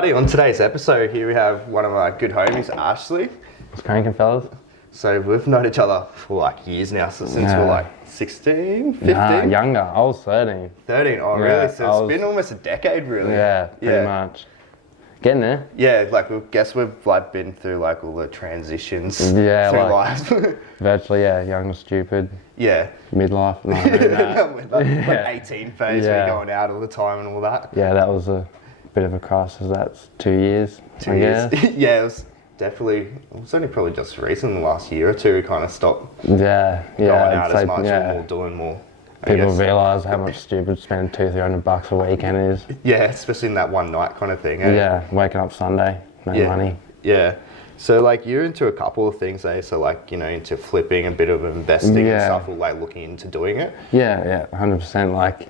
Alrighty, on today's episode here we have one of our good homies, Ashley. It's cranking, fellas. So we've known each other for like years now, so since we're like 16, 15? Nah, younger. I was 13. 13, oh Yeah, really? So it's been almost a decade really. Yeah, pretty much. Getting there. Yeah, like I guess we've like been through like all the transitions through like, life. Virtually, yeah, young and stupid. Yeah. Midlife, no, that. Like 18 phase, we're going out all the time and all that. Yeah, that was a bit of a crisis. That's 2 years. 2 years. Yeah, it was only probably just recent, the last year or two, we kind of stopped going out as much and more doing more. People realise how much stupid spending $200-300 a weekend is. Yeah, especially in that one night kind of thing. Yeah, waking up Sunday, no money. Yeah. So like you're into a couple of things, eh? So like, you know, into flipping, a bit of investing and stuff, or like looking into doing it. Yeah, 100%. Like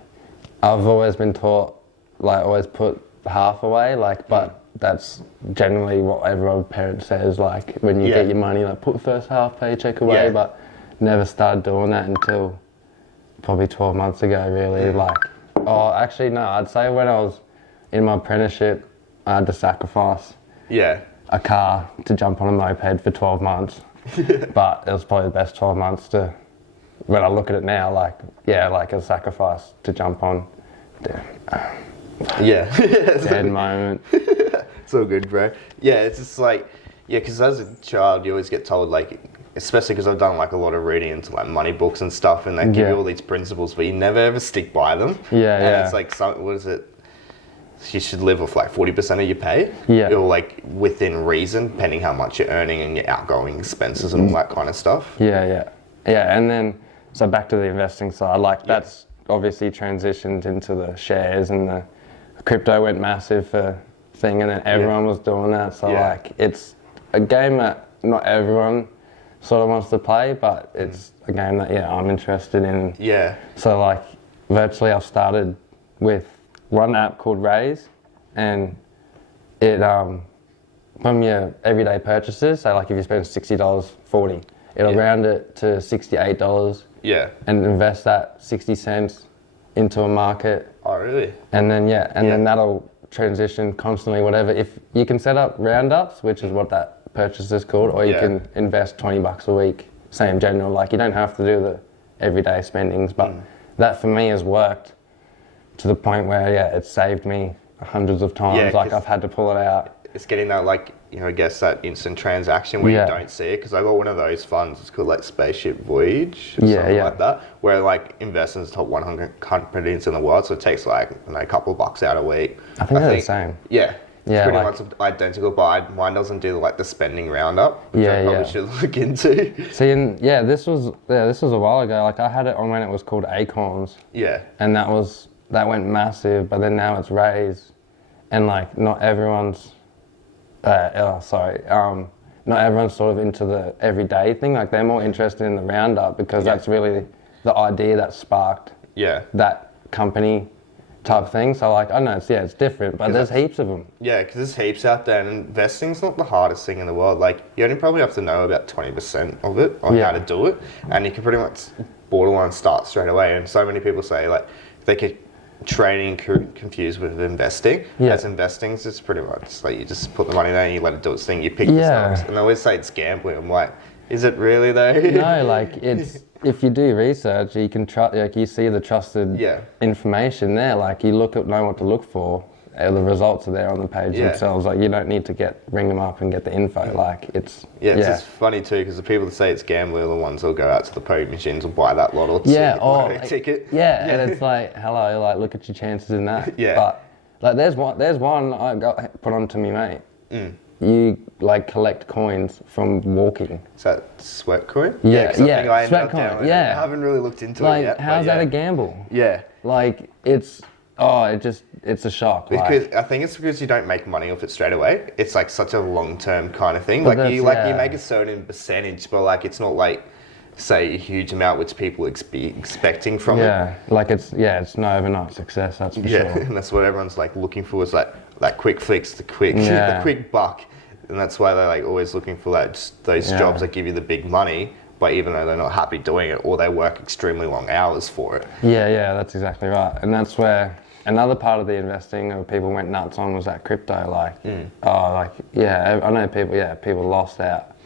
I've always been taught, like always put half away, like, but that's generally what every parent says, like when you get your money, like put the first half paycheck away, but never started doing that until probably 12 months ago, really. Like, actually, no, I'd say when I was in my apprenticeship, I had to sacrifice a car to jump on a moped for 12 months. But it was probably the best 12 months to, when I look at it now, like a sacrifice to jump on. Dead moment. It's all good, bro. Yeah, it's just like, because as a child, you always get told, like, especially because I've done like a lot of reading into like money books and stuff, and they give you all these principles, but you never ever stick by them. And it's like, what is it? You should live off like 40% of your pay, or like within reason, depending how much you're earning and your outgoing expenses and all that kind of stuff. Yeah. And then, so back to the investing side, like that's obviously transitioned into the shares, and the crypto went massive for thing, and then everyone was doing that. So like, it's a game that not everyone sort of wants to play, but it's a game that I'm interested in. Yeah. So like, virtually I've started with one app called Raise, and it from your everyday purchases, so like if you spend $60, 40, it'll round it to $68. Yeah. And invest that 60 cents into a market. Oh really? And then then that'll transition constantly, whatever. If you can set up roundups, which is what that purchase is called, or you can invest $20 a week, same general, like you don't have to do the everyday spendings, but that for me has worked to the point where it's saved me hundreds of times, like I've had to pull it out. It's getting that, like, you know, I guess that instant transaction where you don't see it, because I got one of those funds, it's called like Spaceship Voyage or something like that, where like invest in the top 100 companies in the world, so it takes like, you know, a couple of bucks out a week. I think they're the same. Yeah. It's pretty much identical, but mine doesn't do like the spending roundup, which I probably should look into. See, and this was a while ago. Like I had it on when it was called Acorns. Yeah. And that went massive, but then now it's Raise, and like not everyone's not everyone's sort of into the everyday thing. Like they're more interested in the roundup, because that's really the idea that sparked that company type thing. So like, I know it's different, but there's heaps of them. Yeah, because there's heaps out there, and investing's not the hardest thing in the world. Like you only probably have to know about 20% of it on how to do it, and you can pretty much borderline start straight away. And so many people say like they get trading confused with investing. As investing is just pretty much like you just put the money there and you let it do its thing. You pick the stocks, and they always say it's gambling. I'm like, is it really though? No, like it's. If you do research, you can you see the trusted information there. Like you know what to look for. The results are there on the page themselves. Like you don't need to ring them up and get the info. Like it's it's just funny too, because the people that say it's gambling are the ones who'll go out to the poker machines or buy that lot or ticket. And it's like, hello, like look at your chances in that. But like there's one I got put onto me, mate. You like collect coins from walking. Is that sweat coin? Yeah, I sweat coin. I haven't really looked into it yet. Like, how's that a gamble? Yeah. Like it's a shock. Because I think it's because you don't make money off it straight away. It's like such a long-term kind of thing. Like you make a certain percentage, but like it's not like, say, a huge amount which people expecting from it. Yeah, like it's no overnight success, that's for sure. And that's what everyone's like looking for, is like that quick fix, the quick buck. And that's why they're like always looking for those jobs that give you the big money, but even though they're not happy doing it, or they work extremely long hours for it. Yeah, that's exactly right. And that's where another part of the investing that people went nuts on was that crypto. I know people lost out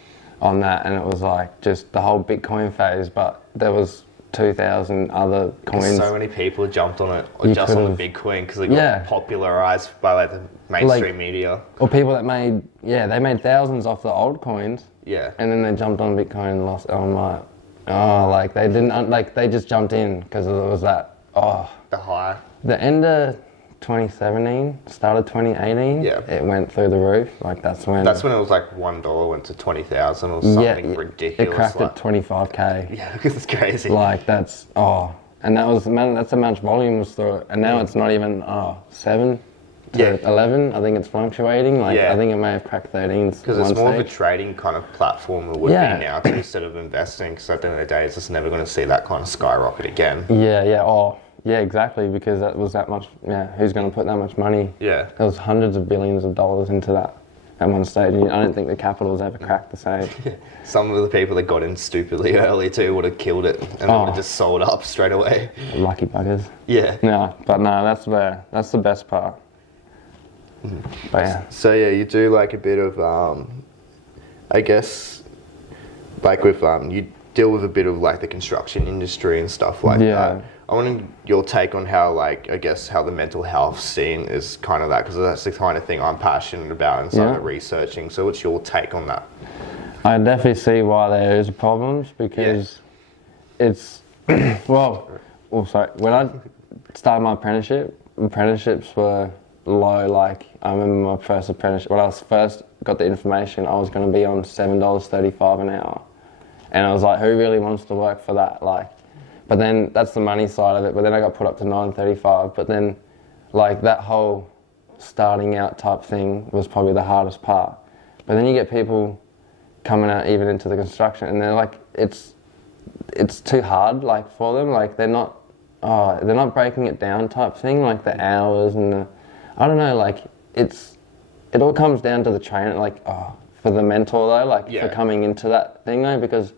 on that, and it was like just the whole Bitcoin phase. But there was 2,000 other coins. So many people jumped on it just on the Bitcoin because it got popularized by like the mainstream media. Or people that made thousands off the old coins. Yeah. And then they jumped on Bitcoin and lost. They didn't they just jumped in because it was that the high. The end of 2017, start of 2018. Yeah. It went through the roof. Like that's when it was like $1 went to 20,000 or something ridiculous. It cracked at 25k. Yeah, because it's crazy. Like that's and that's how much volume was through it, and now it's not even 7 to 11. I think it's fluctuating. I think it may have cracked 13. Because it's more of a trading kind of platform it would be now too, instead of investing. Because at the end of the day, it's just never going to see that kind of skyrocket again. Yeah, exactly, because that was that much, who's going to put that much money? Yeah. There was hundreds of billions of dollars into that at one stage, and I don't think the capital's ever cracked the same. Some of the people that got in stupidly early too would have killed it, and they would have just sold up straight away. Lucky buggers. Yeah. That's the best part. But yeah. So yeah, you do like a bit of, I guess, like with, you deal with a bit of like the construction industry and stuff like that. I wanted your take on how, like, I guess, how the mental health scene is kind of that, because that's the kind of thing I'm passionate about and started researching. So what's your take on that? I definitely see why there is problems, because it's, when I started my apprenticeships were low. Like, I remember my first apprenticeship, when I first got the information, I was going to be on $7.35 an hour. And I was like, who really wants to work for that? Like, but then that's the money side of it. But then I got put up to $9.35. But then, like, that whole starting out type thing was probably the hardest part. But then you get people coming out even into the construction, and they're like, it's too hard, like, for them. Like, they're not breaking it down type thing, like the hours and the, I don't know, like, it all comes down to the trainer, like, for the mentor though, like, for coming into that thing though, because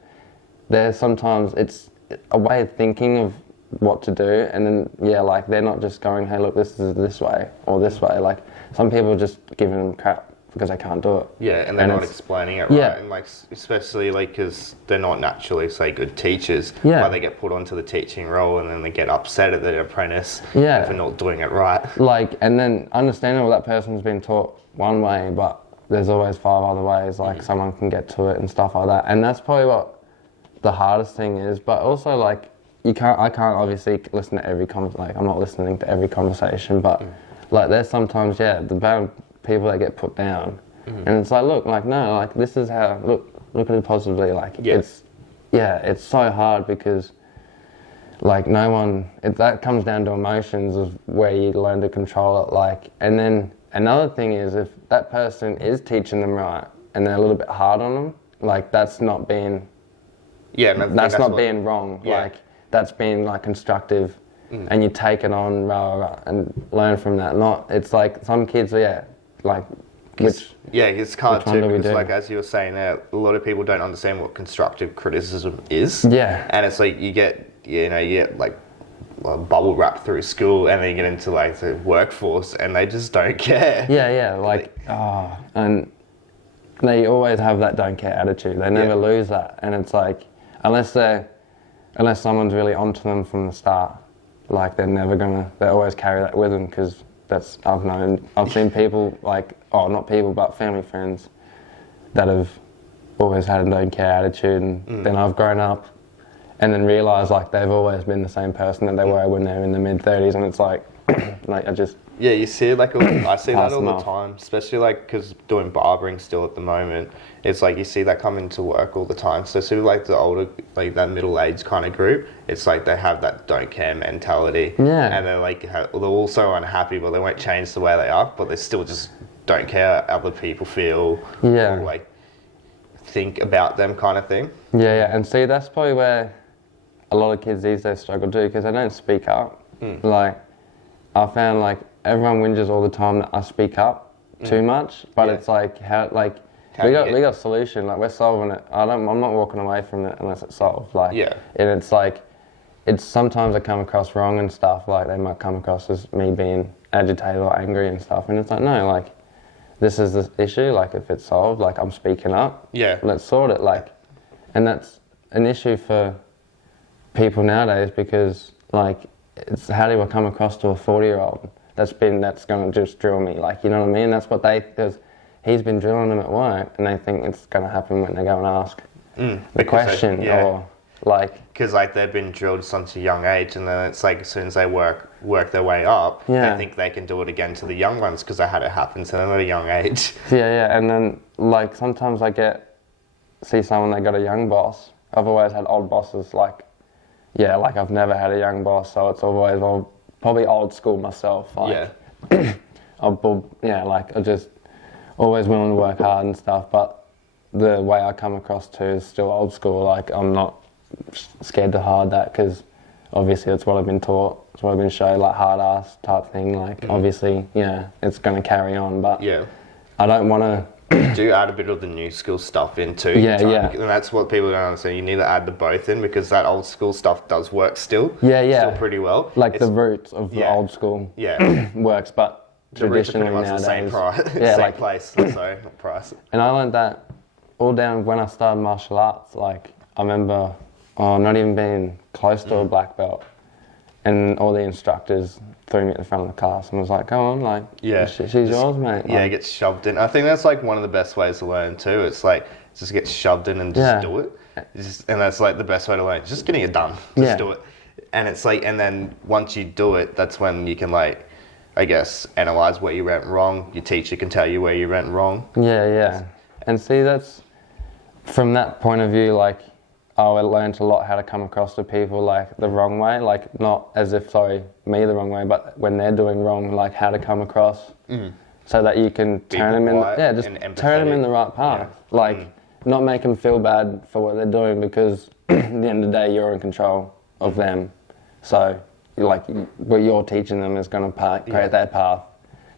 there's sometimes it's a way of thinking of what to do, and then like, they're not just going, hey, look, this is this way or this way. Like, some people are just giving them crap because they can't do it. Yeah, and they're not explaining it right. And like, especially like, because they're not naturally, say, good teachers. Why they get put onto the teaching role, and then they get upset at the apprentice for not doing it right. Like, and then understandable that person's been taught one way, but there's always 5 other ways. Like, someone can get to it and stuff like that. And that's probably what the hardest thing is. But also, like, I can't obviously listen to every I'm not listening to every conversation, but like, there's sometimes the bad people that get put down, and it's like, look, like, no, like, this is how, look at it positively. Like, it's so hard, because like, no one, that comes down to emotions of where you learn to control it. Like, and then another thing is, if that person is teaching them right and they're a little bit hard on them, like, that's not being that's not being wrong. Like, that's being like constructive, and you take it on and learn from that. Not, it's like some kids like, it's hard too, because like, as you were saying there, a lot of people don't understand what constructive criticism is. And it's like, you get like bubble wrapped through school, and then you get into like the workforce, and they just don't care. And they always have that don't care attitude. They never lose that, and it's like, unless someone's really onto them from the start, like, they always carry that with them, because I've seen people, like, not people, but family friends that have always had a don't care attitude, and then I've grown up and then realised, like, they've always been the same person that they were when they were in the mid-30s, and it's like, like, I just... Yeah, you see it, like, I see that all the time, especially, like, because doing barbering still at the moment, it's like, you see that come into work all the time. So sort of like the older, like, that middle-aged kind of group, it's like they have that don't care mentality. And they're like, they're also unhappy, but they won't change the way they are, but they still just don't care how other people feel. Or, like, think about them kind of thing. And see, that's probably where a lot of kids these days struggle too, because they don't speak up. Like, I found, like, everyone whinges all the time that I speak up too much, but it's like, we got a solution, like, we're solving it. I'm not walking away from it unless it's solved. Like, and it's like, it's sometimes I come across wrong and stuff, like they might come across as me being agitated or angry and stuff, and it's like, no, like, this is the issue, like, if it's solved, like, I'm speaking up, let's sort it, like, and that's an issue for people nowadays because, like, it's how do I come across to a 40-year-old that's going to just drill me, like, you know what I mean? That's what because he's been drilling them at work, and they think it's going to happen when they go and ask the question, or, like... Because, like, they've been drilled since a young age, and then it's like, as soon as they work their way up, they think they can do it again to the young ones, because they had it happen to them at a young age. Yeah, and then, like, sometimes I see someone, they got a young boss. I've always had old bosses, like, like, I've never had a young boss, so it's always, probably old school myself, like, I'm just always willing to work hard and stuff, but the way I come across too is still old school, like, I'm not scared to hard that, because obviously it's what I've been taught, it's what I've been shown, like, hard ass type thing, like, obviously, it's going to carry on, but I don't want to... Do add a bit of the new school stuff in too. And that's what people don't understand. You need to add the both in, because that old school stuff does work still. Still pretty well. Like, the roots of the old school works, but the roots are pretty much nowadays, the same price. Same place. Sorry, not price. And I learned that all down when I started martial arts. Like, I remember not even being close to a black belt, and all the instructors threw me at the front of the class and was like, "Go on, like, she's yours, mate." Like, it gets shoved in. I think that's like one of the best ways to learn too. It's like just get shoved in and just do it. And that's like the best way to learn. Just getting it done. Just do it. And it's like, and then once you do it, that's when you can, like, I guess, analyze where you went wrong. Your teacher can tell you where you went wrong. And see, that's from that point of view, like, I learned a lot how to come across to people, like, the wrong way, like, not as if, me the wrong way, but when they're doing wrong, like, how to come across so that you can turn them in, turn them in the right path. Like, not make them feel bad for what they're doing, because at the end of the day, you're in control of them. So, like, what you're teaching them is going to create that path.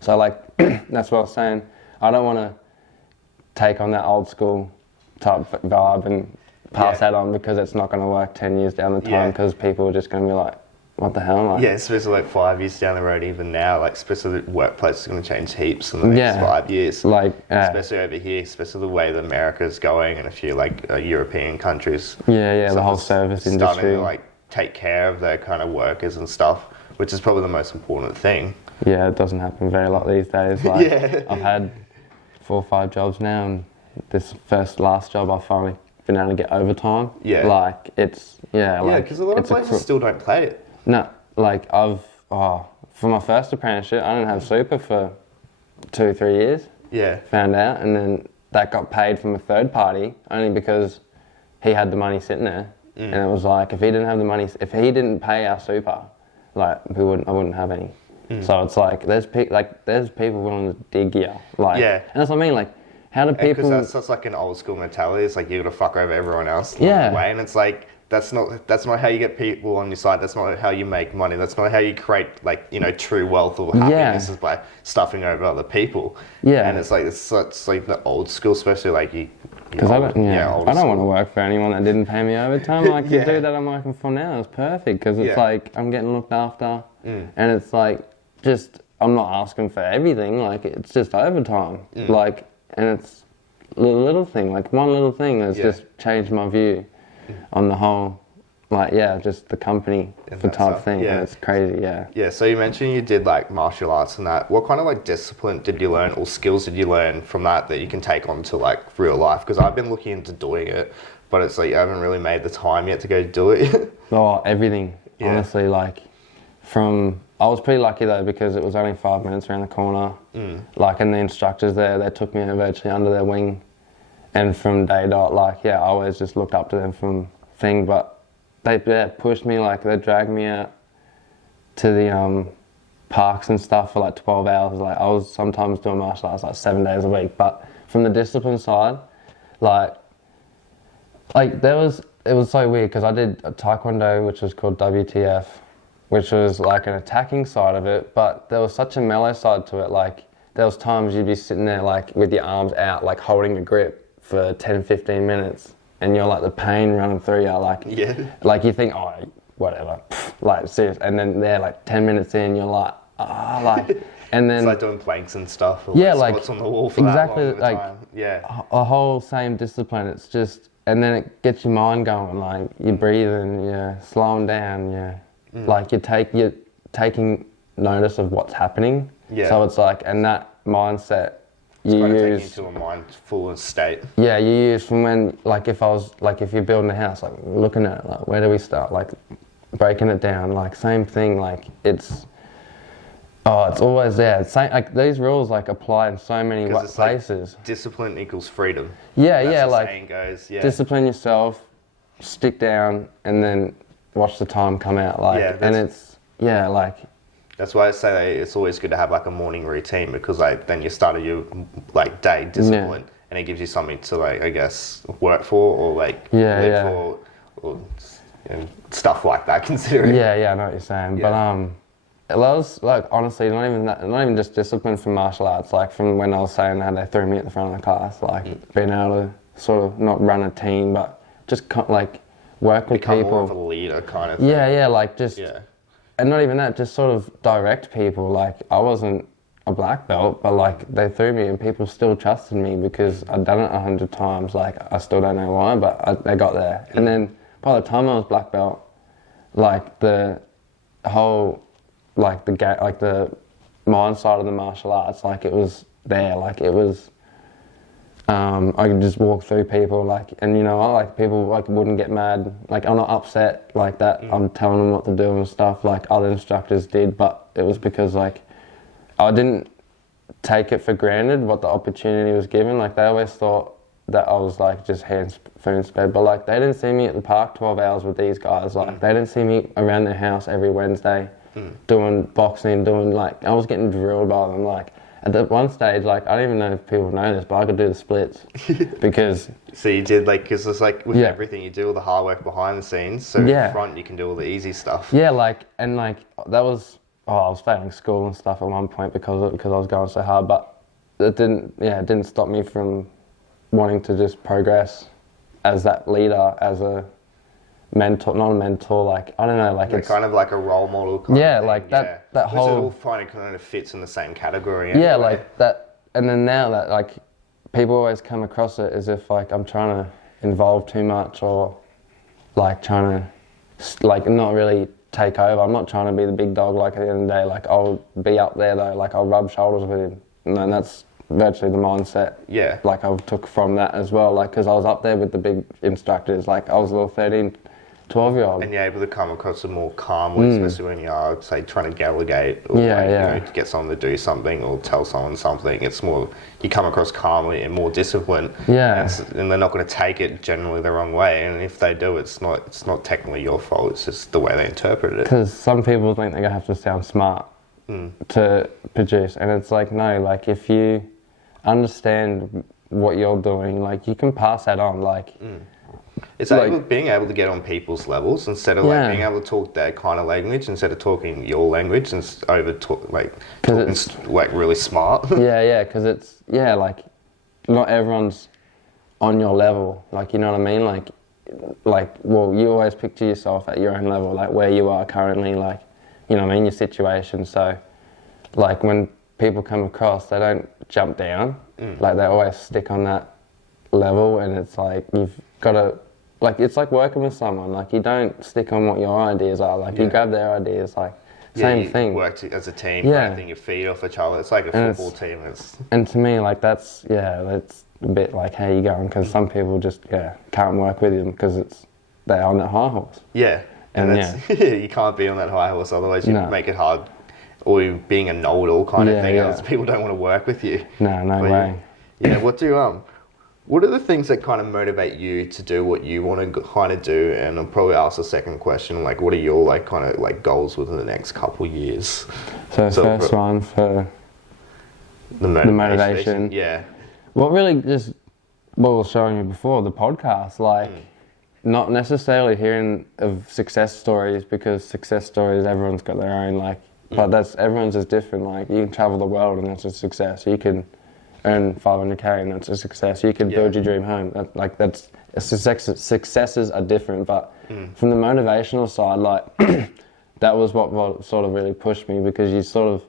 So, like, that's what I was saying. I don't want to take on that old school type vibe and pass that on, because it's not going to work 10 years down the time, because people are just going to be like, what the hell? Like, especially like 5 years down the road, even now, like, especially the workplace is going to change heaps in the next 5 years. Like, especially over here, especially the way that America's going, and a few, like, European countries. The whole service industry. Starting to, like, take care of their kind of workers and stuff, which is probably the most important thing. It doesn't happen very lot these days. Like, I've had 4 or 5 jobs now, and this last job I've finally been able to get overtime. Like, it's, because a lot of places still don't pay it. No, like, for my first apprenticeship, I didn't have super for 2 or 3 years. Found out, and then that got paid from a third party, only because he had the money sitting there. And it was like, if he didn't have the money, if he didn't pay our super, like, I wouldn't have any. So it's like, there's people willing to dig you. Like, and that's what I mean, like, how do people... Because that's like an old school mentality. It's like, you got to fuck over everyone else along the way. And it's like, that's not how you get people on your side. That's not how you make money. That's not how you create, like, you know, true wealth or happiness, is by stuffing over other people. And it's like, it's like the old school, especially like because I don't want to work for anyone that didn't pay me overtime. Like, the dude that I'm working for now is perfect, because it's like, I'm getting looked after, and it's like, just, I'm not asking for everything, like, it's just overtime. Like, and it's a little thing, like, one little thing has just changed my view on the whole, like, just the company for type thing. And it's crazy. So you mentioned you did, like, martial arts and that. What kind of, like, discipline did you learn, or skills did you learn from that you can take on to, like, real life? Because I've been looking into doing it, but it's like, I haven't really made the time yet to go do it. Everything. Honestly, like, I was pretty lucky though, because it was only 5 minutes around the corner. Like, and the instructors there, they took me virtually under their wing. And from day dot, like, I always just looked up to them from thing, but they pushed me, like, they dragged me out to the parks and stuff for like 12 hours. Like, I was sometimes doing martial arts like 7 days a week, but from the discipline side, like it was so weird, because I did a taekwondo, which was called WTF, which was like an attacking side of it, but there was such a mellow side to it. Like, there was times you'd be sitting there, like, with your arms out, like, holding a grip for 10, 15 minutes, and you're like, the pain running through you, like, like, you think, whatever, like serious. And then they're like 10 minutes in, you're like, like, and then it's like doing planks and stuff. Or yeah, like like spots on the wall for exactly that long like time. Yeah, a whole same discipline. It's just, and then it gets your mind going. Like you're breathing, you're slowing down, like you're taking notice of what's happening. Yeah. So it's like, and that mindset you kind of use taking into a mindful state. Yeah, you use from when, like if you're building a house, like looking at it, like where do we start, like breaking it down, like same thing, like it's always there. It's same, like these rules like apply in so many places. Like discipline equals freedom. Yeah, that's yeah, the like saying goes. Yeah. Discipline yourself, stick down, and then watch the time come out. Like, and it's like. That's why I say it's always good to have like a morning routine, because like then you start your like day discipline, and it gives you something to like, I guess, work for or like live for, or stuff like that. Considering. Yeah, I know what you're saying, but it was like honestly not even just discipline from martial arts. Like from when I was saying how they threw me at the front of the class, like being able to sort of not run a team, but just like work with Become people. more of a leader kind of thing. Yeah, like just. Yeah. And not even that, just sort of direct people. Like, I wasn't a black belt, but like, they threw me and people still trusted me because I'd done it 100 times. Like, I still don't know why, but they got there. And then by the time I was black belt, like the whole, like the mind side of the martial arts, like it was there. Like it was, I could just walk through people, like, and you know what, like people like wouldn't get mad, like I'm not upset like that. I'm telling them what to do and stuff, like other instructors did, but it was because like I didn't take it for granted what the opportunity was given. Like they always thought that I was like just hands spoon fed, but like they didn't see me at the park 12 hours with these guys. Like they didn't see me around their house every Wednesday doing boxing, doing like, I was getting drilled by them. Like at that one stage, like, I don't even know if people know this, but I could do the splits because... So you did, like, because it's like with everything, you do all the hard work behind the scenes, so in front you can do all the easy stuff. Yeah, like, and like, that was... I was failing school and stuff at one point because I was going so hard, but it didn't stop me from wanting to just progress as that leader, as a mentor, not a mentor, like, I don't know, like it's... kind of like a role model kind of thing. Like that whole... it all kind of fits in the same category. Anyway. Yeah, like that, and then now that, like, people always come across it as if, like, I'm trying to involve too much or, like, trying to, like, not really take over. I'm not trying to be the big dog, like, at the end of the day. Like, I'll be up there, though. Like, I'll rub shoulders with him. And that's virtually the mindset. Yeah. Like, I took from that as well. Like, because I was up there with the big instructors. Like, I was a little 12-year-old. And you're able to come across a more calm way, especially when you are, say, trying to delegate or You know, to get someone to do something or tell someone something. It's more, you come across calmly and more disciplined. Yeah. And they're not going to take it generally the wrong way. And if they do, it's not technically your fault. It's just the way they interpret it. Because some people think they have to sound smart to produce. And it's like, no, like if you understand what you're doing, like you can pass that on. Like... It's like being able to get on people's levels instead of like being able to talk their kind of language instead of talking your language and talking like really smart. Yeah, because it's like not everyone's on your level. Like, you know what I mean? Like well, you always picture yourself at your own level, like where you are currently, like, you know what I mean, your situation. So like when people come across, they don't jump down. Like they always stick on that level, and it's like you've got to. Like, it's like working with someone. Like, you don't stick on what your ideas are. Like, you grab their ideas. Like, same thing. Work as a team. Yeah. You feed off each other. It's like a football team. And to me, like, that's a bit like, how you going? Because some people just, can't work with them because they're on that high horse. Yeah. And you can't be on that high horse. Otherwise, you make it hard. Or you're being a know-it-all kind of thing. Yeah. People don't want to work with you. No way. What are the things that kind of motivate you to do what you want to kind of do? And I'll probably ask the second question, like, what are your like kind of like goals within the next couple of years? So first one for the motivation. Yeah. What really just what I was showing you before, the podcast, like not necessarily hearing of success stories, because success stories, everyone's got their own, like, but everyone's is different. Like, you can travel the world and that's a success. You can earn 500k and that's a success. You could build your dream home. Successes are different, but from the motivational side, like that was what sort of really pushed me, because you sort of,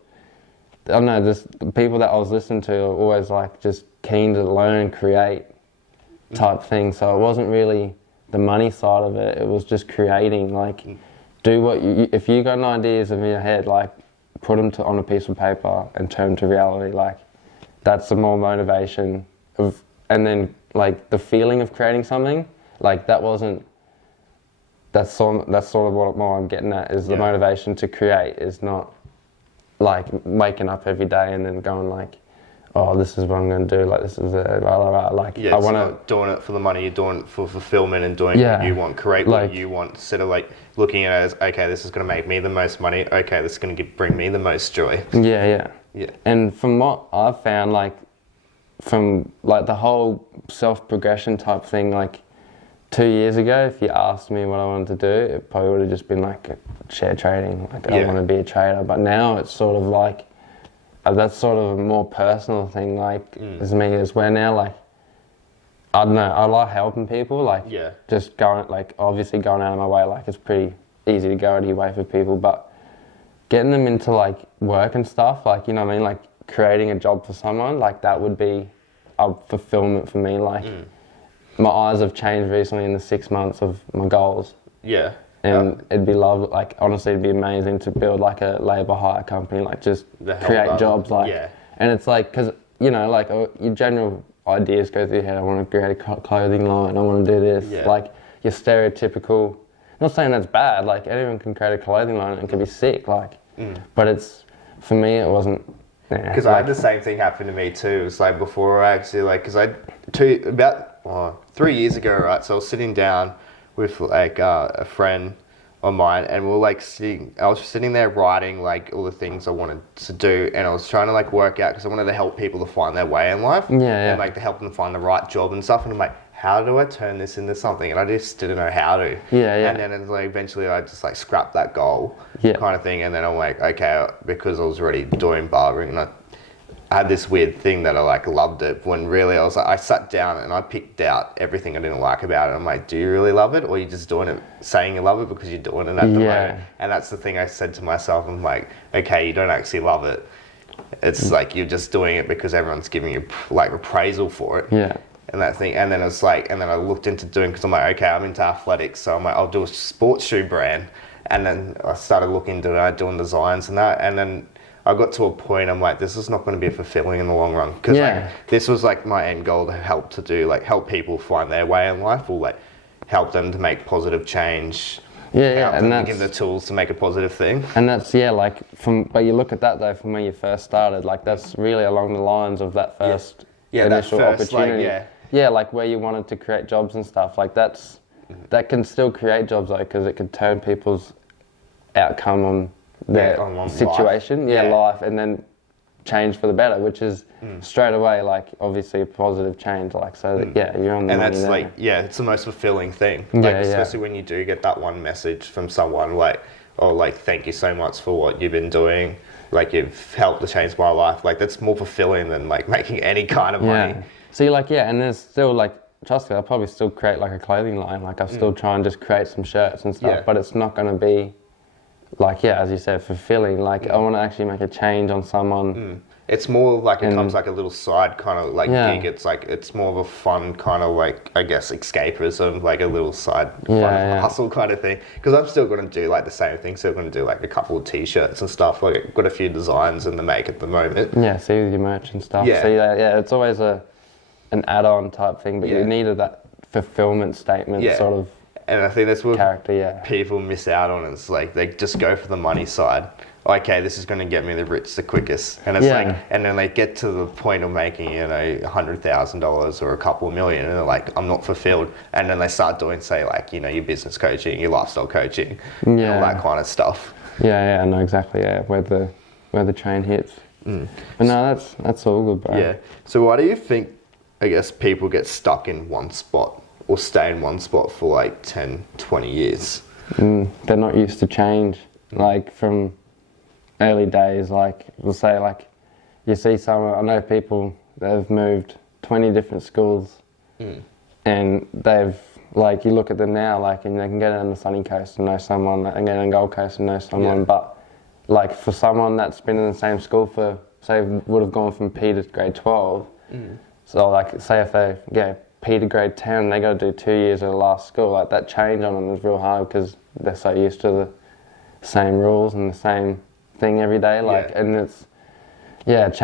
I don't know, the people that I was listening to are always like just keen to learn, create type thing. So it wasn't really the money side of it. It was just creating, like do what if you got ideas in your head, like put them on a piece of paper and turn them to reality. Like that's the more motivation of, and then like the feeling of creating something, like that's sort of what more I'm getting at, is the motivation to create is not like waking up every day and then going like, oh, this is what I'm going to do, like this is it, blah, blah, blah. Like I want to, doing it for the money, you're doing it for fulfillment and doing what you want, create what you want, instead of like looking at it as, okay, this is going to make me the most money, okay, this is going to bring me the most joy. Yeah. And from what I've found, like from like the whole self-progression type thing, like 2 years ago, if you asked me what I wanted to do, it probably would have just been like share trading, like I want to be a trader. But now it's sort of like, that's sort of a more personal thing, like as me, as where now, like, I don't know, I like helping people, like just going, like obviously going out of my way, like it's pretty easy to go out of your way for people, but getting them into like work and stuff, like, you know what I mean, like creating a job for someone, like that would be a fulfillment for me. Like my eyes have changed recently in the 6 months of my goals. And it'd be lovely, like honestly it'd be amazing to build like a labour hire company, like just create jobs, like and it's like, because you know, like your general ideas go through your head, I want to create a clothing line, I want to do this, like your stereotypical, not saying that's bad, like anyone can create a clothing line and it can be sick, like but it's, for me it wasn't, because I had the same thing happen to me too. It's like before I actually, like, because about 3 years ago, right, so I was sitting down with like a friend of mine, and we were like I was sitting there writing like all the things I wanted to do, and I was trying to like work out, because I wanted to help people to find their way in life, and like to help them find the right job and stuff, and I'm like, how do I turn this into something? And I just didn't know how to. And then it's like eventually I just like scrapped that goal kind of thing, and then I'm like, okay, because I was already doing barbering, and I had this weird thing that I like loved it, when really I was like, I sat down and I picked out everything I didn't like about it. I'm like, do you really love it, or are you just doing it saying you love it because you're doing it at the moment? And that's the thing I said to myself. I'm like, okay, you don't actually love it. It's like you're just doing it because everyone's giving you like appraisal for it. And that thing, and then it's like, and then I looked into doing, because I'm like, okay, I'm into athletics, so I'm like, I'll do a sports shoe brand. And then I started looking into it, doing designs and that, and then I got to a point, I'm like, this is not going to be fulfilling in the long run, because like, this was like my end goal, to help people find their way in life, or like help them to make positive change. And that's, give them the tools to make a positive thing. And that's like but you look at that though, from when you first started, like that's really along the lines of that first initial opportunity. Like where you wanted to create jobs and stuff, like that can still create jobs though, because it could turn people's outcome on their situation, life, and then change for the better, which is straight away like obviously a positive change, like, so that you're on the and money that's there. Like it's the most fulfilling thing, like especially when you do get that one message from someone like, oh, like, thank you so much for what you've been doing, like you've helped to change my life, like that's more fulfilling than like making any kind of money. So you're like, and there's still like, trust me, I'll probably still create like a clothing line, like I'll still try and just create some shirts and stuff, but it's not going to be like, as you said, fulfilling. Like I want to actually make a change on someone. It's more like it comes like a little side kind of like gig. It's like, it's more of a fun kind of like, I guess, escapism, like a little side fun hustle kind of thing. Because I'm still going to do like the same thing. Still going to do like a couple of t-shirts and stuff. Like I've got a few designs in the make at the moment. See your merch and stuff. See it's always an add-on type thing, but you needed that fulfillment statement sort of. And I think that's what people miss out on. It's like they just go for the money side. Okay, this is going to get me the rich the quickest, and it's like, and then they get to the point of making, you know, $100,000 or a couple of million, and they're like, I'm not fulfilled. And then they start doing, say, like, you know, your business coaching, your lifestyle coaching, and all that kind of stuff. No, exactly. Where the train hits. But no, that's all good, bro. So why do you think, I guess, people get stuck in one spot, or stay in one spot for like 10, 20 years? They're not used to change. Like from early days, like we'll say, like you see someone, I know people they've moved 20 different schools, and they've, like, you look at them now, like, and they can get on the Sunny Coast and know someone, they can get on Gold Coast and know someone, but, like, for someone that's been in the same school for, say, would have gone from P to grade 12, so, like, say if they get P to grade 10, they got to do 2 years at the last school, like, that change on them is real hard because they're so used to the same rules and the same thing every day, like, and it's, that's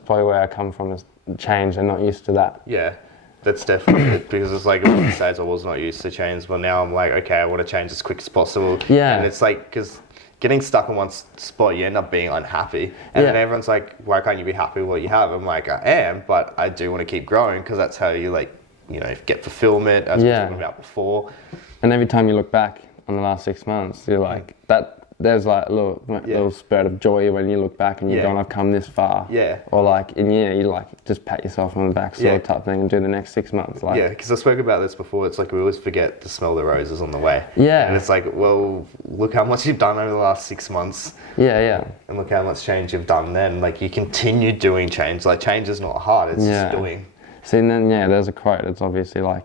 probably where I come from, is change. They're not used to that. Yeah, that's definitely it, because it's like, in the States I was not used to change, but now I'm like, okay, I want to change as quick as possible. Yeah. And it's like, because getting stuck in one spot, you end up being unhappy. And then everyone's like, why can't you be happy with what you have? I'm like, I am, but I do want to keep growing, because that's how you, like, you know, get fulfillment, as we were talking about before. And every time you look back on the last 6 months, you're like, there's like a little spurt of joy when you look back and you're going, I've come this far. Yeah. Or like, and you like just pat yourself on the back sort of type thing and do the next 6 months. Like, because I spoke about this before. It's like we always forget to smell the roses on the way. Yeah. And it's like, well, look how much you've done over the last 6 months. Yeah. And look how much change you've done then. Like, you continue doing change. Like, change is not hard. It's just doing. See, and then, there's a quote. It's obviously like,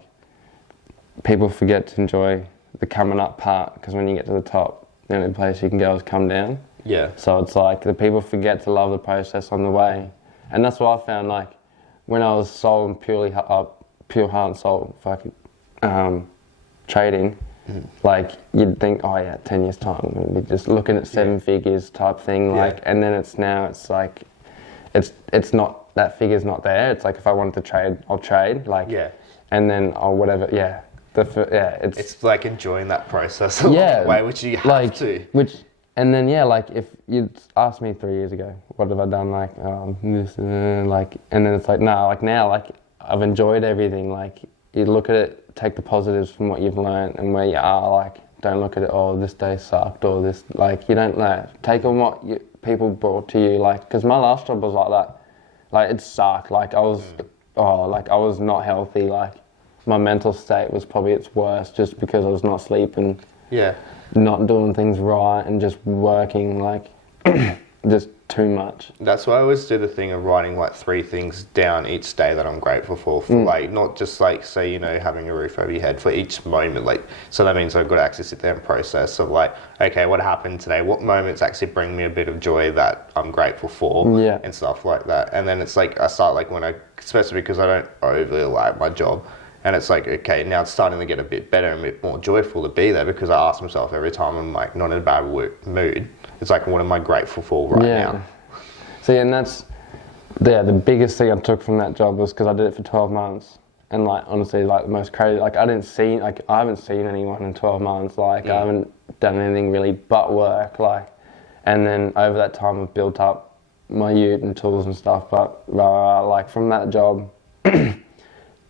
people forget to enjoy the coming up part, because when you get to the top, the only place you can go is come down. Yeah. So it's like the people forget to love the process on the way, and that's what I found. Like when I was sold pure heart and soul fucking trading, like you'd think, oh yeah, 10 years time we'll be just looking at 7 figures type thing. Like, and then it's like, it's not, that figure's not there. It's like if I wanted to trade, I'll trade. Like, and then I'll whatever. Yeah. It's like enjoying that process along the way, which you have to. And then like if you'd asked me 3 years ago, what have I done? Like this, like, and then it's like now, like I've enjoyed everything. Like you look at it, take the positives from what you've learned and where you are. Like don't look at it, oh this day sucked or this. Like you don't know. Take on what people brought to you. Like because my last job was like that. Like it sucked. Like I was, I was not healthy. Like. My mental state was probably its worst just because I was not sleeping, not doing things right and just working like just too much. That's why I always do the thing of writing like 3 things down each day that I'm grateful for like not just like say, you know, having a roof over your head, for each moment, like, so that means I've got to actually sit there and process of like, okay, what happened today? What moments actually bring me a bit of joy that I'm grateful for and stuff like that. And then it's like I start like when especially because I don't overly like my job. And it's like, okay, now it's starting to get a bit better and a bit more joyful to be there, because I ask myself every time I'm like not in a bad mood, it's like, what am I grateful for right now? See, and that's, the biggest thing I took from that job was because I did it for 12 months. And like, honestly, like the most crazy, like I haven't seen anyone in 12 months. Like I haven't done anything really but work. Like, and then over that time I've built up my ute and tools and stuff. But like from that job,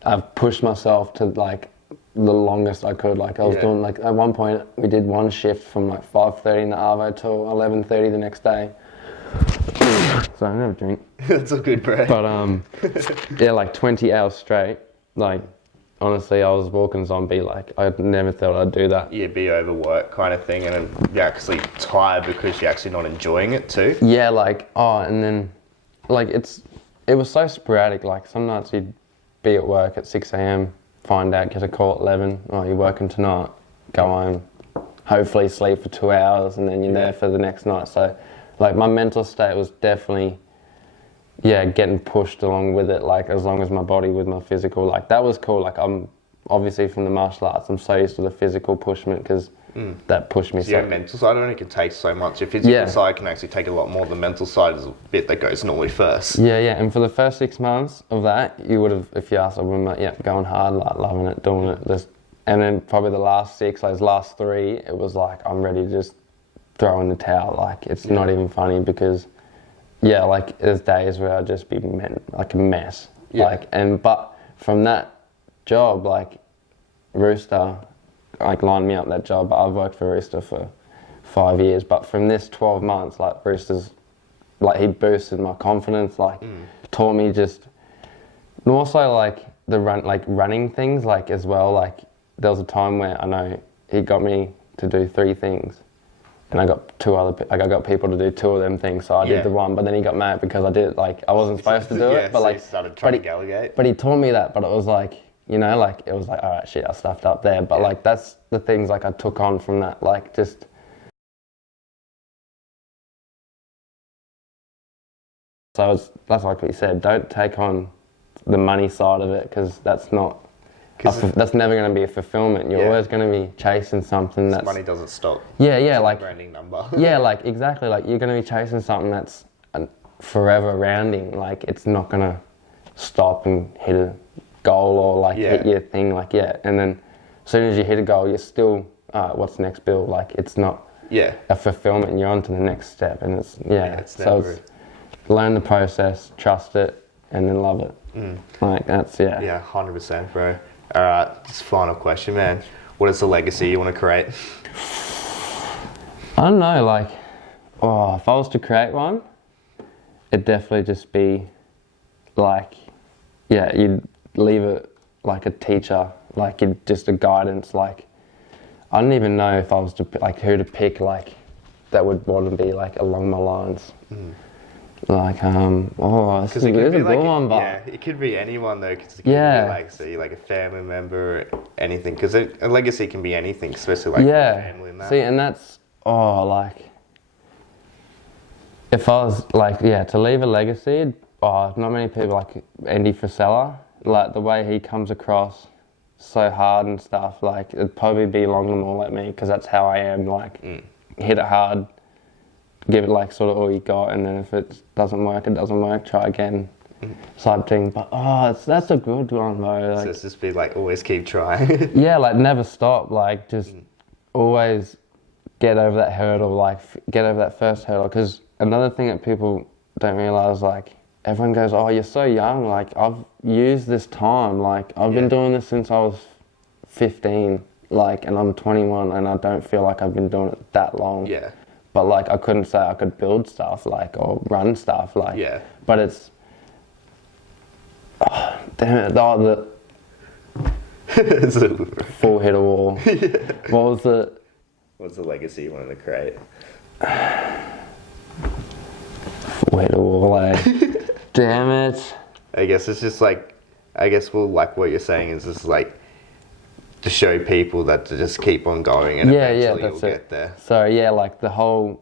I've pushed myself to like the longest I could. Like I was doing like at one point we did one shift from like 5:30 in the Arvo till 11:30 the next day. So I never drink. That's a good break. But like 20 hours straight. Like honestly, I was walking zombie. Like I never thought I'd do that. Yeah, be overworked kind of thing, and then you're actually tired because you're actually not enjoying it too. Yeah, like and then like it was so sporadic. Like some nights you'd be at work at 6 a.m, find out, get a call at 11, oh, you're working tonight, go home, hopefully sleep for 2 hours, and then you're there for the next night. So, like, my mental state was definitely, getting pushed along with it, like, as long as my body with my physical, like, that was cool. Like, I'm obviously from the martial arts, I'm so used to the physical pushment, because that pushed me. So mental side only can take so much. Your physical side can actually take a lot more. The mental side is a bit that goes normally first. Yeah, and for the first 6 months of that, you would have, if you asked, I would have been like, going hard, like loving it, doing it. And then probably the last 6, those last 3, it was like, I'm ready to just throw in the towel. Like, it's not even funny because, like, there's days where I'd just be like a mess. Like, but from that job, like, Rooster, like lined me up that job. I've worked for Rooster for 5 years, but from this 12 months, like Rooster's, like he boosted my confidence, like taught me just, and also like running things, like as well. Like there was a time where I know he got me to do 3 things, and I got I got people to do 2 of them things, so I did the one, but then he got mad because I did it, like, I wasn't supposed to do it, but so like, you started trying to delegate. But he taught me that, but it was like, you know, like, it was like, all right, shit, I stuffed up there, but like, that's the things like I took on from that, like, just. So that's like what you said, don't take on the money side of it, because that's not, that's never going to be a fulfillment. You're always going to be chasing something that's... Money doesn't stop. Yeah, it's like... a branding number. Yeah, like, exactly, like, you're going to be chasing something that's forever rounding, like, it's not going to stop and hit a goal or, like, hit your thing, like, and then as soon as you hit a goal, you're still, what's the next bill? Like, it's not a fulfillment, you're on to the next step, and it's, so it's learn the process, trust it, and then love it. Like, that's, Yeah, 100%, bro. All right, just final question, man. What is the legacy you want to create? I don't know, like, if I was to create one, it'd definitely just be, like, you'd leave it like a teacher, like, just a guidance, like, I don't even know if I was to, like, who to pick, like, that would want to be, like, along my lines. Like, this is a good one, but... Yeah, it could be anyone, though, because it could be, like, say, like a family member or anything, because a legacy can be anything, especially, like, family and that. See, and that's, like, if I was, like, to leave a legacy, not many people, like, Andy Frisella, like, the way he comes across so hard and stuff, like, it'd probably be along them all like me, because that's how I am, like, hit it hard, give it like sort of all you got, and then if it doesn't work, it doesn't work, try again, type thing. But that's a good one, bro. Like, so it's just be like, always keep trying. Yeah, like never stop, like just always get over that hurdle, like get over that first hurdle. Because another thing that people don't realize, like everyone goes, oh, you're so young, like I've used this time, like I've been doing this since I was 15, like, and I'm 21, and I don't feel like I've been doing it that long. Yeah. But like I couldn't say I could build stuff, like, or run stuff, like. Yeah. But it's, damn it, the full hit a wall. What's the legacy you wanted to create? Full hit a wall, eh? Damn it. I guess it's just like, like what you're saying is just like, to show people that to just keep on going and eventually you'll get there. So like the whole,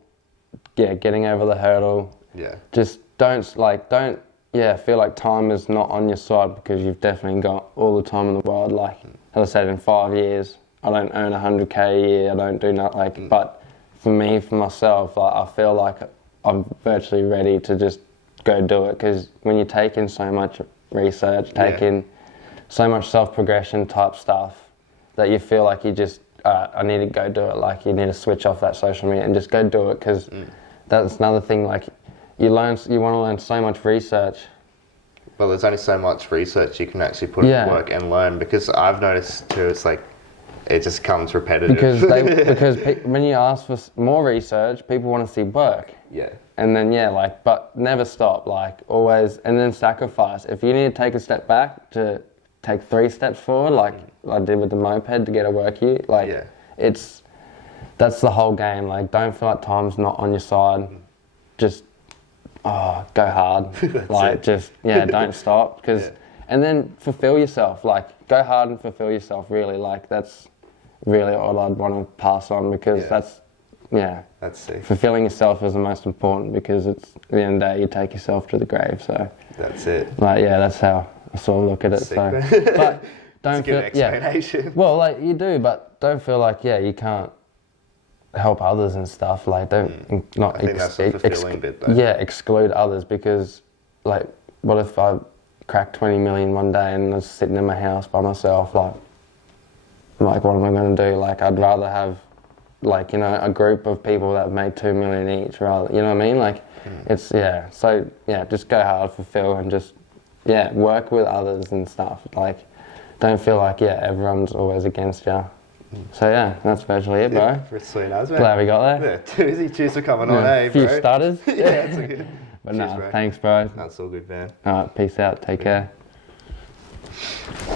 getting over the hurdle. Yeah. Just don't feel like time is not on your side, because you've definitely got all the time in the world. Like, as I said, in 5 years, I don't earn 100K a year, I don't do nothing, like, but for myself, like, I feel like I'm virtually ready to just go do it, because when you take in so much research, take in so much self-progression type stuff, that you feel like you just, I need to go do it. Like, you need to switch off that social media and just go do it, because that's another thing. Like, you want to learn so much research. Well, there's only so much research you can actually put in work and learn, because I've noticed too, it's like, it just comes repetitive. Because when you ask for more research, people want to see work. Yeah. And then, but never stop, like, always, and then sacrifice. If you need to take a step back to take 3 steps forward, like I did with the moped to get a work year, like, that's the whole game. Like, don't feel like time's not on your side. Just, go hard. Like, just, don't stop, because, and then fulfill yourself. Like, go hard and fulfill yourself, really. Like, that's really all I'd want to pass on, because that's sick. Fulfilling yourself is the most important, because it's, at the end of the day, you take yourself to the grave, so. That's it. Like, that's how I sort of look at it. Sick, so, but don't feel, well, like, you do, but don't feel like, you can't help others and stuff. Like, don't not I think that's the fulfilling bit, though. Exclude others, because, like, what if I cracked 20 million one day and was sitting in my house by myself? Like, what am I going to do? Like, I'd rather have, like, you know, a group of people that have made 2 million each, rather, you know what I mean? Like, it's, so, just go hard, fulfill, and just, work with others and stuff. Like, don't feel like, everyone's always against you. So, that's virtually it, bro. Sweet as, man. Glad we got there. Too easy. Cheers for coming on, A few bro? stutters. It's all good. But Cheers, bro. thanks, bro. That's all good, man. All right, peace out. Take care.